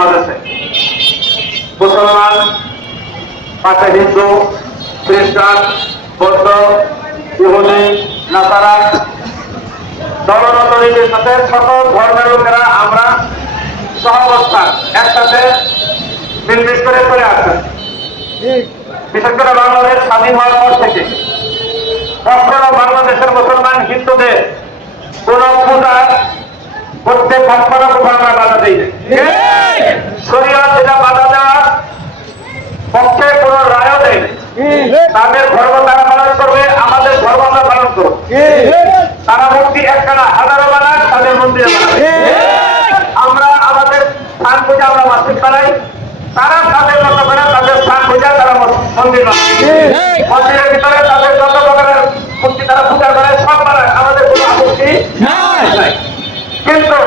সমাজ আছে, মুসলমান, পাশে হিন্দু, খ্রিস্টান, বৌদ্ধ, ইহুদি, নাসারা, ধর্মীয় সাথে সকল ধর্মের লোকেরা আমরা সহাবস্থান একসাথে মিলমিশ করে চলে আসছেন। বিশেষ করে বাংলাদেশ স্বাধীন হওয়ার পর থেকে কখনো বাংলাদেশের মুসলমান হিন্দুদের কোন পূজা করতে কখনো কোথাও আমরা বাধা দিই না। শরীয়ত যেটা বাধা দেওয়ার পক্ষে কোন রায়ও দেয় না। তাদের ধর্ম তারা পালন করবে, আমাদের ধর্ম আমরা পালন করবো। তারা মূর্তি একটা না, হাজারো বানাক, তাদের মন্দিরে বানাবে। আমরা আমাদের স্থান পূজা আমরা মাসিক বানাই, তারা তাদের মতো করে তাদের স্থান পূজা তারা মন্দির বানায়। মন্দিরের ভিতরে তাদের যত প্রকারের মূর্তি তারা পূজা করে সব বানায়, আমাদের কোনো আপত্তি নাই। কিন্তু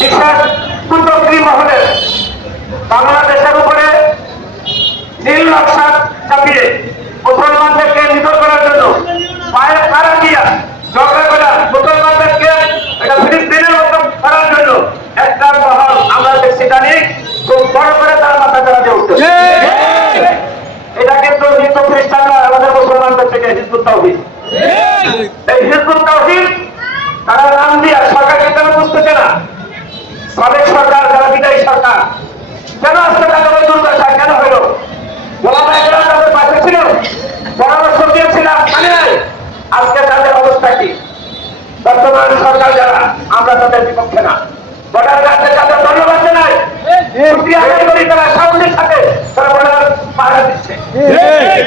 বিশেষ কুচক্রী মহলের বাংলাদেশের উপরে নীল নকশা চাপিয়ে মুসলমানদেরকে নিধন করার জন্য পায়ে পাড়া দিয়া ঝগড়া করা, মুসলমানদেরকে এটা ফিলিস্তিনের মতো করার জন্য একটা মহল আমরা দেখছি জানি খুব বড় করে তার মাথা চারা দিয়ে উঠতে। এটা কিন্তু হিন্দু খ্রিস্টানরা আমাদের মুসলমানদের থেকে হিজবুত তাওহীদ, এই হিজবুত তাওহীদ তারা নাম দিয়া সরকারকে কেন বুঝতেছে না? সাবেক সরকার, যারা বিদায়ী সরকার, কেন আজকে তাদের দুর্দশা কেন হইল? তাদের পাশে ছিল, পরামর্শ দিয়েছিলাম, মানে আজকে তাদের অবস্থা কি? বর্তমান সরকার যারা, আমরা তাদের বিপক্ষে না। বর্ডার গার্ডে তাদের ধন্যবাদ জানাই, তারা সাহসের সাথে তারা বর্ডার পাহারা দিচ্ছে।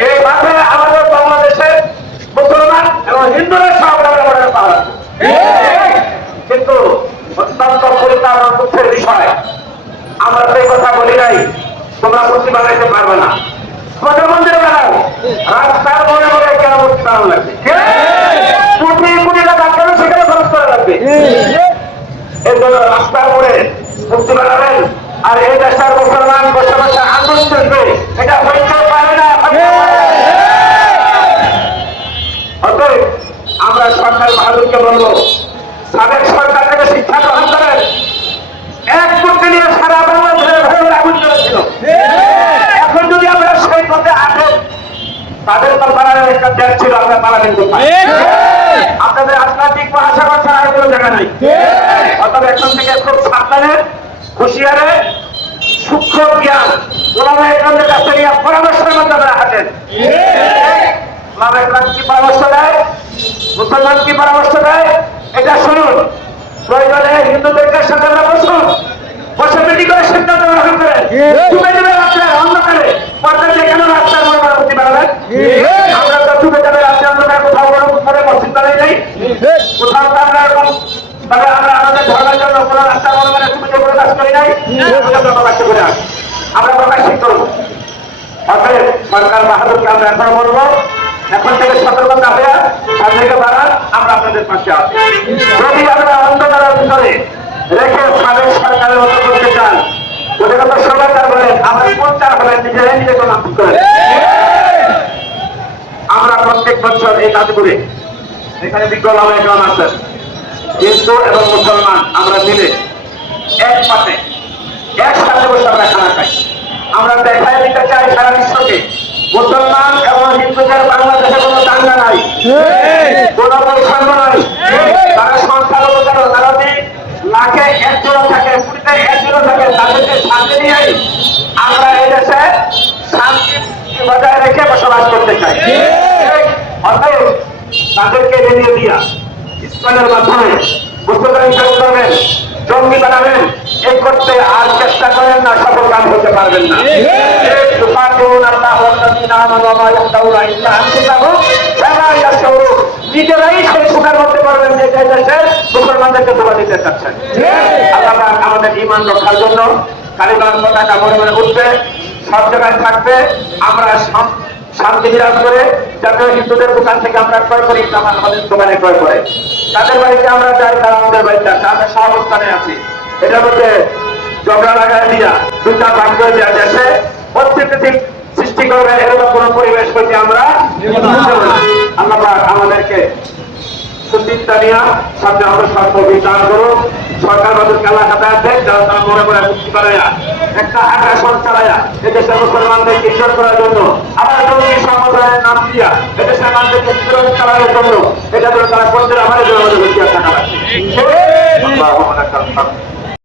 এই মাধ্যমে আমাদের বাংলাদেশের মুসলমান এবং হিন্দুরা সব বর্ডার পাহারা। কিন্তু অত্যন্ত পরিচালনার দুঃখের বিষয়, আমরা সেই কথা বলি নাই তোমরা মূর্তি বানাইতে পারবে না, মন্দিরে বানাও, রাস্তার মনে মনে কেন মূর্তি বানানো লাগবে? কোটি কোটি টাকা কেন সেখানে খরচ করা লাগবে? এই জন্য রাস্তার মোড়ে মূর্তি বানাবেন আর এই দেশের মুসলমান বসে বসে আন্দোলন চলবে, এটা হইতে পারে না। অতএব আমরা সরকার বাহাদুরকে বলবো, সাবেক সরকার থেকে শিক্ষা গ্রহণ করেন। এক মূর্তি নিয়ে সারা বাংলাদেশের ভেতরে আগুন চলেছিল। এখন যদি আমরা সেই পথে আসেন, তাদের তো পালানোর একটা দেশ ছিল, আমরা পালাবেন কোথায়? আপনাদের আধ্যাত্মিক মহাসাগর ছাড়া আর কোনো জায়গা নাই। অতএব এখন থেকে খুব সাবধানে, হুঁশিয়ারে, সূক্ষ্ম জ্ঞান ওলামা ইকরামদের কাছে নিয়ে পরামর্শের মাধ্যমে হাঁটেন। ওলামা ইকরাম কি পরামর্শ দেয়, মুসলমান কি পরামর্শ দেয়, এটা শুনুন। প্রয়োজনে হিন্দুদেরকে সাথে বসুন, বসে মিটিং করে সিদ্ধান্ত গ্রহণ করেন। ডুবে যাবে রাস্তায় অন্ধকারে, পর্দা দিয়ে কেন রাস্তার মনে মূর্তি বানাবেন? আমরা তো ডুবে যাবে রাস্তার অন্ধকারে, কোথাও বড় করে মসজিদ বানাই নেই, কোথাও তো আমরা এরকম তবে আমরা আমাদের ধর্মের জন্য কোনো রাস্তার মনে মনে ডুবে যে কোনো কাজ করি নাই, প্রকাশ করে আসি, আমরা প্রকাশই করবো। অতএব সরকার বাহাদুরকে আমরা এখন বলবো, এখন থেকে সতর্কতা হয়ে সামনে বাড়ান, আমরা আপনাদের পাশে আছি। যদি আমরা অন্ধকারের ভিতরে রেখে সাবেক সরকারের মতো করতে চান, ওদের কথা সরকার বলেন, আমরা প্রচার বলেন, নিজেরাই নিজে কোনো করেন। আমরা প্রত্যেক বছর এই কাজ করে এখানে বিজ্ঞান আছেন, হিন্দু এবং মুসলমান আমরা মিলে এক পাশে একসাথে বসে আমরা খানা খাই। আমরা দেখাই দিতে চাই সারা বিশ্বকে, মুসলমান এবং হিন্দুদের বাংলাদেশে কোনো দাঙ্গা নাই, কোনো বৈষম্য নাই। তারা সংখ্যালঘু কেন, তারা যদি লাখে একজন থাকে, কুড়িতে একজন থাকে, তাদেরকে সাথে নিয়েই আমরা এই দেশে শান্তি বজায় রেখে বসবাস করতে চাই। অতএব তাদেরকে এড়িয়ে দিয়া ইসলামের মাধ্যমে মুসলমান করবেন, জঙ্গি বানাবেন, এই করতে আর চেষ্টা করেন না, সফল কাম করতে পারবেন না। নিজেরাই সেই সুখের মধ্যে পারবেন যে দেশের মুসলমানদেরকে ধোয়া দিতে চাচ্ছেন। আল্লাহ আমাদের ঈমান রক্ষার জন্য কালিমার পতাকা মনে মনে উঠবে, সব জায়গায় থাকবে। আমরা শান্তি বিরাজ করে যাতে হিন্দুদের দোকান থেকে আমরা ক্রয় করি, আমাদের দোকানে ক্রয় করে, তাদের বাড়িতে আমরা যাই, তারা আমাদের বাড়িতে আসে, আমরা সহাবস্থানে আছি। এটার মধ্যে ঝগড়া লাগাই দিয়া দুইটা ভাগ করে দেওয়া দেশে অস্থিতি সৃষ্টি করবে, এরকম কোন পরিবেশ হইতে আমরা আল্লাহ আমাদেরকে সুচিন্তা নিয়ে সামনে আমাদের সরকার বিধান করুন। সরকার আমাদের খেলা খাতা আছে, যারা তারা মনে করে মুক্তি চালায়া, একটা আগ্রাসন চালায়া এদেশের মুসলমানদের ইজ্জত করার জন্য, আবার জঙ্গি সংগঠনের নাম দিয়া এদেশের মানুষদেরকে বিরোধ চালানোর জন্য, এটা করে তারা কোনদের আমাদের জন্য আমাদের হুঁশিয়ার থাকা লাগছে।